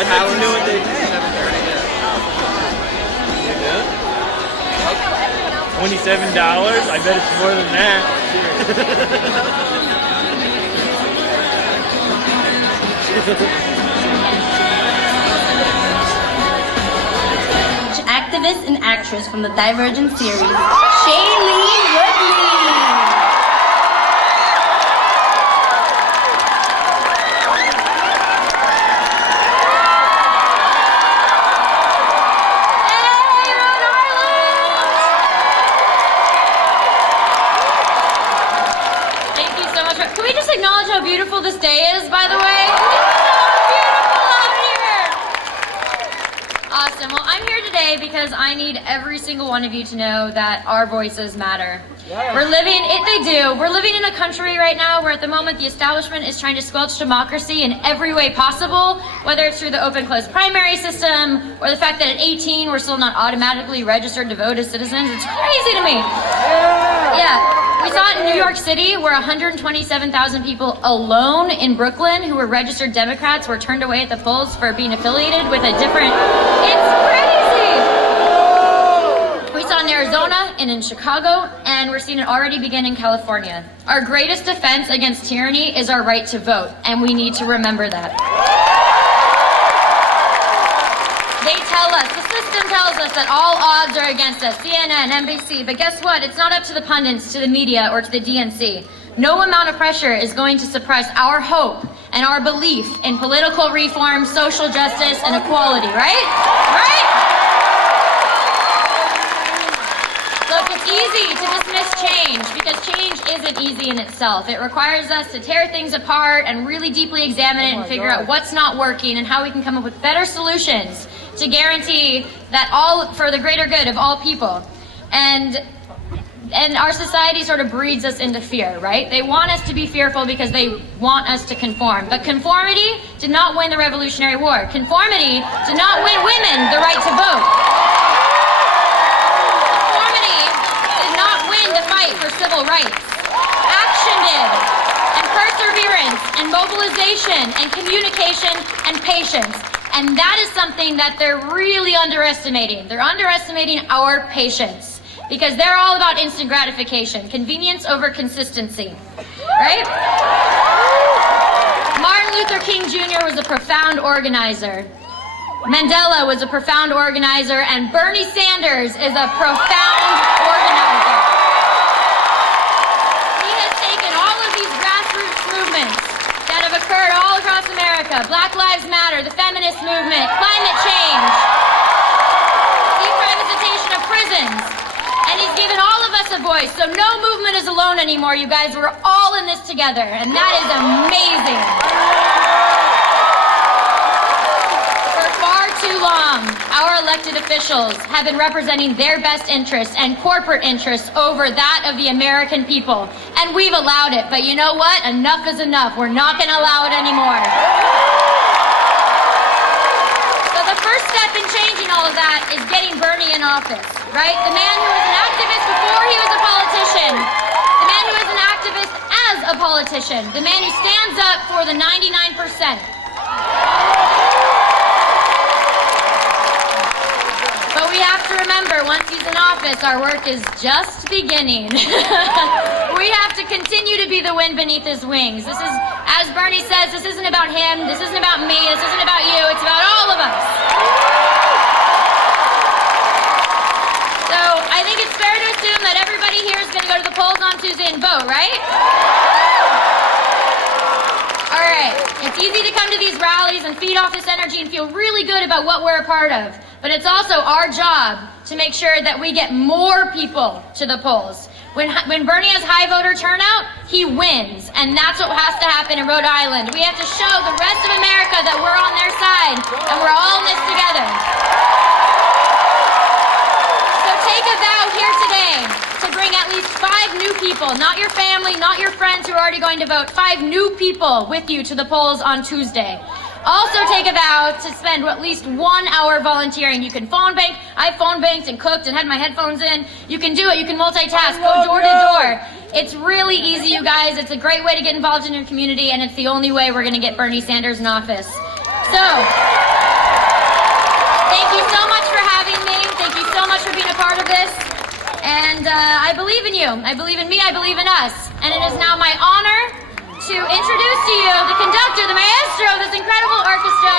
I'd like to know what they pay. $27? I bet it's more than that. Activist and actress from the Divergent series, Shailene Woodley. Can we just acknowledge how beautiful this day is, by the way? It's so beautiful out here! Awesome. Well, I'm here today because I need every single one of you to know that our voices matter. Yes. We're living in a country right now where at the moment the establishment is trying to squelch democracy in every way possible, whether it's through the open-closed primary system or the fact that at 18 we're still not automatically registered to vote as citizens. It's crazy to me. Yeah. We saw it in New York City where 127,000 people alone in Brooklyn who were registered Democrats were turned away at the polls for being affiliated with a different... It's crazy! We saw it in Arizona and in Chicago, and we're seeing it already begin in California. Our greatest defense against tyranny is our right to vote, and we need to remember that. They tell us, the system tells us that all odds are against us, CNN, NBC, but guess what? It's not up to the pundits, to the media, or to the DNC. No amount of pressure is going to suppress our hope and our belief in political reform, social justice, and equality, right? Right? Look, it's easy to dismiss change because change isn't easy in itself. It requires us to tear things apart and really deeply examine it and figure out what's not working and how we can come up with better solutions to guarantee that all for the greater good of all people. And our society sort of breeds us into fear, right? They want us to be fearful because they want us to conform. But conformity did not win the Revolutionary War. Conformity did not win women the right to vote. Conformity did not win the fight for civil rights. Action did. And perseverance and mobilization and communication and patience. And that is something that they're really underestimating. They're underestimating our patience because they're all about instant gratification, convenience over consistency, right? Martin Luther King Jr. was a profound organizer. Mandela was a profound organizer, and Bernie Sanders is a profound organizer. He has taken all of these grassroots movements that have occurred all across America, Black Lives Matter, the feminist movement, climate change, deprivatization of prisons, and he's given all of us a voice. So no movement is alone anymore, you guys. We're all in this together, and that is amazing. For far too long, our elected officials have been representing their best interests and corporate interests over that of the American people. And we've allowed it. But you know what? Enough is enough. We're not going to allow it anymore. So the first step in changing all of that is getting Bernie in office, right? The man who was an activist before he was a politician. The man who is an activist as a politician. The man who stands up for the 99%. But we have to remember, once he's in office, our work is just beginning. We have to continue to be the wind beneath his wings. This is, as Bernie says, this isn't about him, this isn't about me, this isn't about you, it's about all of us. So, I think it's fair to assume that everybody here is going to go to the polls on Tuesday and vote, right? All right, it's easy to come to these rallies and feed off this energy and feel really good about what we're a part of. But it's also our job to make sure that we get more people to the polls. When Bernie has high voter turnout, he wins. And that's what has to happen in Rhode Island. We have to show the rest of America that we're on their side and we're all in this together. So take a vow here today to bring at least 5 new people, not your family, not your friends who are already going to vote, 5 new people with you to the polls on Tuesday. Also take a vow to spend at least 1 hour volunteering. You can phone bank. I phone banked and cooked and had my headphones in. You can do it. You can multitask. Go door to door. It's really easy, you guys. It's a great way to get involved in your community, and it's the only way we're going to get Bernie Sanders in office. So And I believe in you. I believe in me. I believe in us. And it is now my honor to introduce to you the conductor, the maestro of this incredible orchestra,